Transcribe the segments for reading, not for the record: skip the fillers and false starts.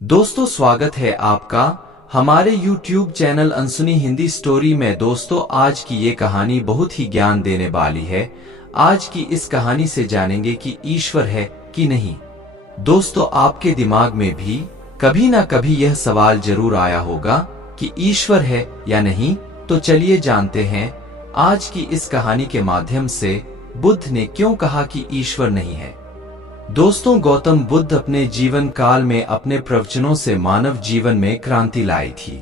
दोस्तों स्वागत है आपका हमारे YouTube चैनल अनसुनी हिंदी स्टोरी में। दोस्तों आज की ये कहानी बहुत ही ज्ञान देने वाली है। आज की इस कहानी से जानेंगे कि ईश्वर है कि नहीं। दोस्तों आपके दिमाग में भी कभी ना कभी यह सवाल जरूर आया होगा कि ईश्वर है या नहीं। तो चलिए जानते हैं आज की इस कहानी के माध्यम से बुद्ध ने क्यों कहा कि ईश्वर नहीं है। दोस्तों गौतम बुद्ध अपने जीवन काल में अपने प्रवचनों से मानव जीवन में क्रांति लाई थी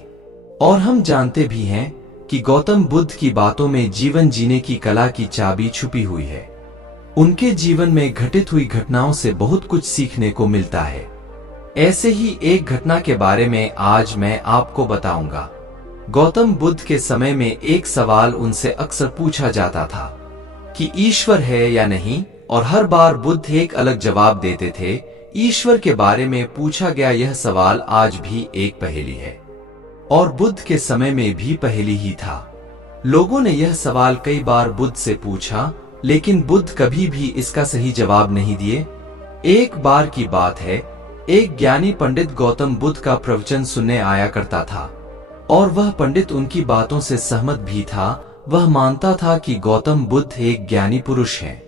और हम जानते भी हैं कि गौतम बुद्ध की बातों में जीवन जीने की कला की चाबी छुपी हुई है। उनके जीवन में घटित हुई घटनाओं से बहुत कुछ सीखने को मिलता है। ऐसे ही एक घटना के बारे में आज मैं आपको बताऊंगा। गौतम बुद्ध के समय में एक सवाल उनसे अक्सर पूछा जाता था कि ईश्वर है या नहीं, और हर बार बुद्ध एक अलग जवाब देते थे। ईश्वर के बारे में पूछा गया यह सवाल आज भी एक पहेली है और बुद्ध के समय में भी पहेली ही था। लोगों ने यह सवाल कई बार बुद्ध से पूछा, लेकिन बुद्ध कभी भी इसका सही जवाब नहीं दिए। एक बार की बात है, एक ज्ञानी पंडित गौतम बुद्ध का प्रवचन सुनने आया करता था और वह पंडित उनकी बातों से सहमत भी था। वह मानता था कि गौतम बुद्ध एक ज्ञानी पुरुष हैं।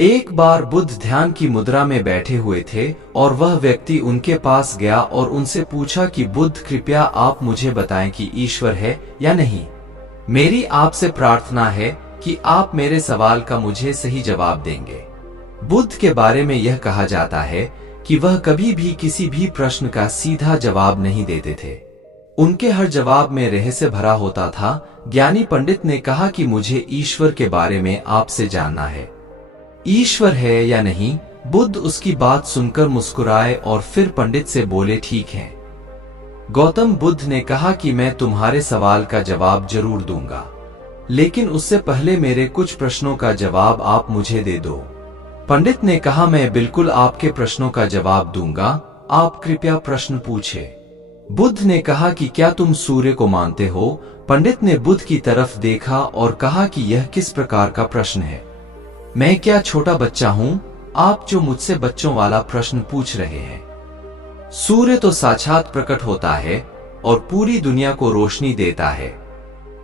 एक बार बुद्ध ध्यान की मुद्रा में बैठे हुए थे और वह व्यक्ति उनके पास गया और उनसे पूछा कि बुद्ध कृपया आप मुझे बताएं कि ईश्वर है या नहीं। मेरी आपसे प्रार्थना है कि आप मेरे सवाल का मुझे सही जवाब देंगे। बुद्ध के बारे में यह कहा जाता है कि वह कभी भी किसी भी प्रश्न का सीधा जवाब नहीं देते थे। उनके हर जवाब में रहस्य भरा होता था। ज्ञानी पंडित ने कहा कि मुझे ईश्वर के बारे में आपसे जानना है। ईश्वर है या नहीं। बुद्ध उसकी बात सुनकर मुस्कुराए और फिर पंडित से बोले, ठीक है। गौतम बुद्ध ने कहा कि मैं तुम्हारे सवाल का जवाब जरूर दूंगा, लेकिन उससे पहले मेरे कुछ प्रश्नों का जवाब आप मुझे दे दो। पंडित ने कहा, मैं बिल्कुल आपके प्रश्नों का जवाब दूंगा, आप कृपया प्रश्न पूछे। बुद्ध ने कहा कि क्या तुम सूर्य को मानते हो। पंडित ने बुद्ध की तरफ देखा और कहा कि यह किस प्रकार का प्रश्न है। मैं क्या छोटा बच्चा हूं, आप जो मुझसे बच्चों वाला प्रश्न पूछ रहे हैं। सूर्य तो साक्षात प्रकट होता है और पूरी दुनिया को रोशनी देता है।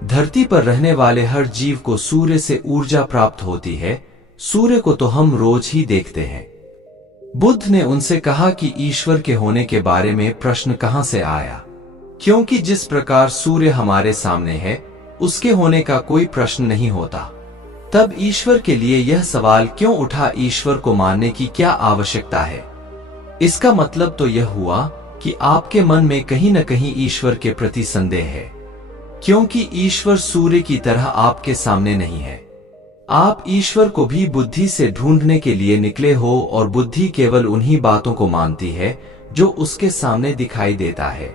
धरती पर रहने वाले हर जीव को सूर्य से ऊर्जा प्राप्त होती है। सूर्य को तो हम रोज ही देखते हैं। बुद्ध ने उनसे कहा कि ईश्वर के होने के बारे में प्रश्न कहां से आया, क्योंकि जिस प्रकार सूर्य हमारे सामने है उसके होने का कोई प्रश्न नहीं होता। तब ईश्वर के लिए यह सवाल क्यों उठा, ईश्वर को मानने की क्या आवश्यकता है। इसका मतलब तो यह हुआ कि आपके मन में कहीं न कहीं ईश्वर के प्रति संदेह है, क्योंकि ईश्वर सूर्य की तरह आपके सामने नहीं है। आप ईश्वर को भी बुद्धि से ढूंढने के लिए निकले हो और बुद्धि केवल उन्हीं बातों को मानती है जो उसके सामने दिखाई देता है,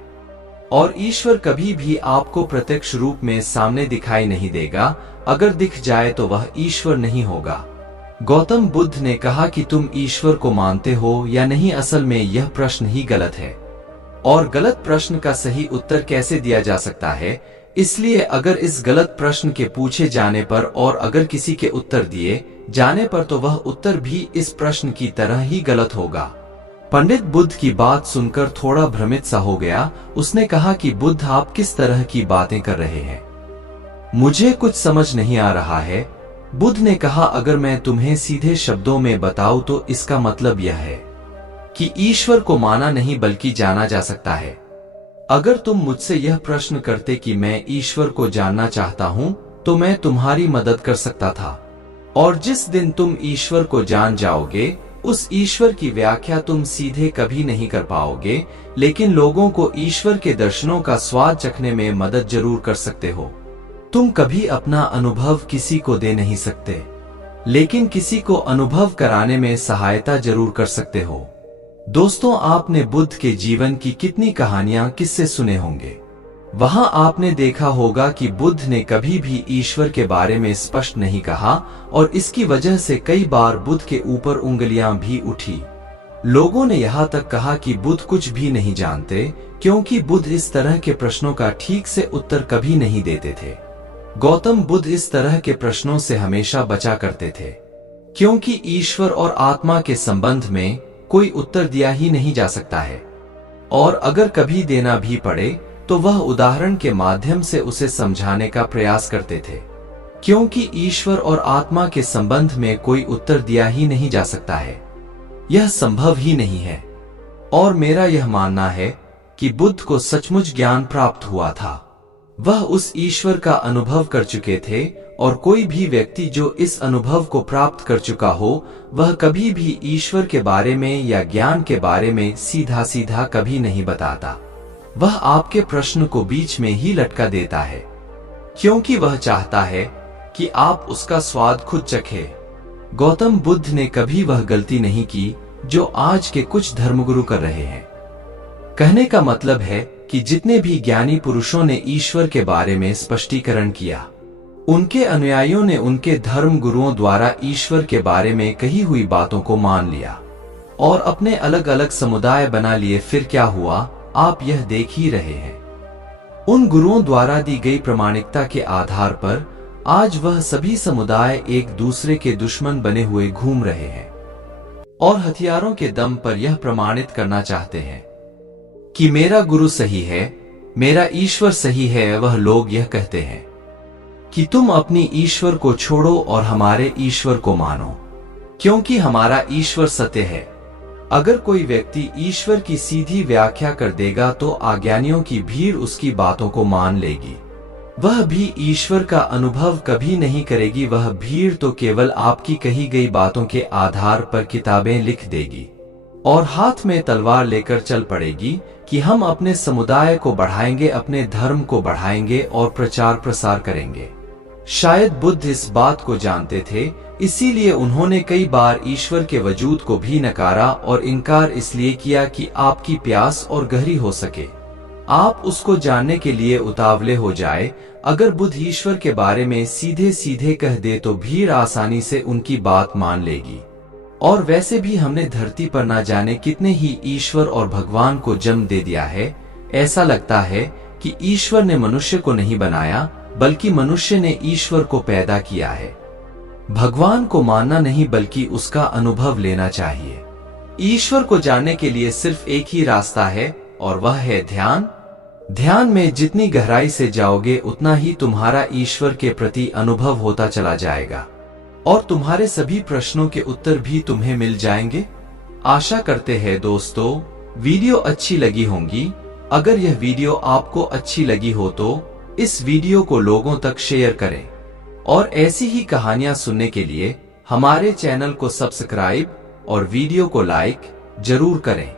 और ईश्वर कभी भी आपको प्रत्यक्ष रूप में सामने दिखाई नहीं देगा। अगर दिख जाए तो वह ईश्वर नहीं होगा। गौतम बुद्ध ने कहा कि तुम ईश्वर को मानते हो या नहीं। असल में यह प्रश्न ही गलत है, और गलत प्रश्न का सही उत्तर कैसे दिया जा सकता है। इसलिए अगर इस गलत प्रश्न के पूछे जाने पर और अगर किसी के उत्तर दिए जाने पर तो वह उत्तर भी इस प्रश्न की तरह ही गलत होगा। पंडित बुद्ध की बात सुनकर थोड़ा भ्रमित सा हो गया। उसने कहा कि बुद्ध आप किस तरह की बातें कर रहे हैं, मुझे कुछ समझ नहीं आ रहा है। बुद्ध ने कहा, अगर मैं तुम्हें सीधे शब्दों में बताऊं तो इसका मतलब यह है कि ईश्वर को माना नहीं बल्कि जाना जा सकता है। अगर तुम मुझसे यह प्रश्न करते कि मैं ईश्वर को जानना चाहता हूं तो मैं तुम्हारी मदद कर सकता था, और जिस दिन तुम ईश्वर को जान जाओगे उस ईश्वर की व्याख्या तुम सीधे कभी नहीं कर पाओगे, लेकिन लोगों को ईश्वर के दर्शनों का स्वाद चखने में मदद जरूर कर सकते हो। तुम कभी अपना अनुभव किसी को दे नहीं सकते, लेकिन किसी को अनुभव कराने में सहायता जरूर कर सकते हो। दोस्तों आपने बुद्ध के जीवन की कितनी कहानियां किससे सुने होंगे। वहां आपने देखा होगा कि बुद्ध ने कभी भी ईश्वर के बारे में स्पष्ट नहीं कहा, और इसकी वजह से कई बार बुद्ध के ऊपर उंगलियां भी उठी। लोगों ने यहाँ तक कहा कि बुद्ध कुछ भी नहीं जानते, क्योंकि बुद्ध इस तरह के प्रश्नों का ठीक से उत्तर कभी नहीं देते थे। गौतम बुद्ध इस तरह के प्रश्नों से हमेशा बचा करते थे, क्योंकि ईश्वर और आत्मा के संबंध में कोई उत्तर दिया ही नहीं जा सकता है। और अगर कभी देना भी पड़े तो वह उदाहरण के माध्यम से उसे समझाने का प्रयास करते थे, क्योंकि ईश्वर और आत्मा के संबंध में कोई उत्तर दिया ही नहीं जा सकता है, यह संभव ही नहीं है। और मेरा यह मानना है कि बुद्ध को सचमुच ज्ञान प्राप्त हुआ था। वह उस ईश्वर का अनुभव कर चुके थे, और कोई भी व्यक्ति जो इस अनुभव को प्राप्त कर चुका हो वह कभी भी ईश्वर के बारे में या ज्ञान के बारे में सीधा सीधा कभी नहीं बताता। वह आपके प्रश्न को बीच में ही लटका देता है, क्योंकि वह चाहता है कि आप उसका स्वाद खुद चखें। गौतम बुद्ध ने कभी वह गलती नहीं की जो आज के कुछ धर्मगुरु कर रहे हैं। कहने का मतलब है कि जितने भी ज्ञानी पुरुषों ने ईश्वर के बारे में स्पष्टीकरण किया, उनके अनुयायियों ने उनके धर्म गुरुओं द्वारा ईश्वर के बारे में कही हुई बातों को मान लिया और अपने अलग अलग समुदाय बना लिए। फिर क्या हुआ, आप यह देख ही रहे हैं। उन गुरुओं द्वारा दी गई प्रामाणिकता के आधार पर आज वह सभी समुदाय एक दूसरे के दुश्मन बने हुए घूम रहे हैं और हथियारों के दम पर यह प्रमाणित करना चाहते हैं कि मेरा गुरु सही है, मेरा ईश्वर सही है। वह लोग यह कहते हैं कि तुम अपनी ईश्वर को छोड़ो और हमारे ईश्वर को मानो, क्योंकि हमारा ईश्वर सत्य है। अगर कोई व्यक्ति ईश्वर की सीधी व्याख्या कर देगा तो अज्ञानियों की भीड़ उसकी बातों को मान लेगी। वह भी ईश्वर का अनुभव कभी नहीं करेगी। वह भीड़ तो केवल आपकी कही गई बातों के आधार पर किताबें लिख देगी और हाथ में तलवार लेकर चल पड़ेगी कि हम अपने समुदाय को बढ़ाएंगे, अपने धर्म को बढ़ाएंगे और प्रचार प्रसार करेंगे। शायद बुद्ध इस बात को जानते थे, इसीलिए उन्होंने कई बार ईश्वर के वजूद को भी नकारा और इनकार इसलिए किया कि आपकी प्यास और गहरी हो सके, आप उसको जानने के लिए उतावले हो जाए। अगर बुद्ध ईश्वर के बारे में सीधे सीधे कह दे तो भीड़ आसानी से उनकी बात मान लेगी। और वैसे भी हमने धरती पर ना जाने कितने ही ईश्वर और भगवान को जन्म दे दिया है। ऐसा लगता है कि ईश्वर ने मनुष्य को नहीं बनाया, बल्कि मनुष्य ने ईश्वर को पैदा किया है। भगवान को मानना नहीं बल्कि उसका अनुभव लेना चाहिए। ईश्वर को जानने के लिए सिर्फ एक ही रास्ता है और वह है ध्यान। ध्यान में जितनी गहराई से जाओगे उतना ही तुम्हारा ईश्वर के प्रति अनुभव होता चला जाएगा और तुम्हारे सभी प्रश्नों के उत्तर भी तुम्हें मिल जाएंगे। आशा करते हैं दोस्तों वीडियो अच्छी लगी होंगी। अगर यह वीडियो आपको अच्छी लगी हो तो इस वीडियो को लोगों तक शेयर करें और ऐसी ही कहानियां सुनने के लिए हमारे चैनल को सब्सक्राइब और वीडियो को लाइक जरूर करें।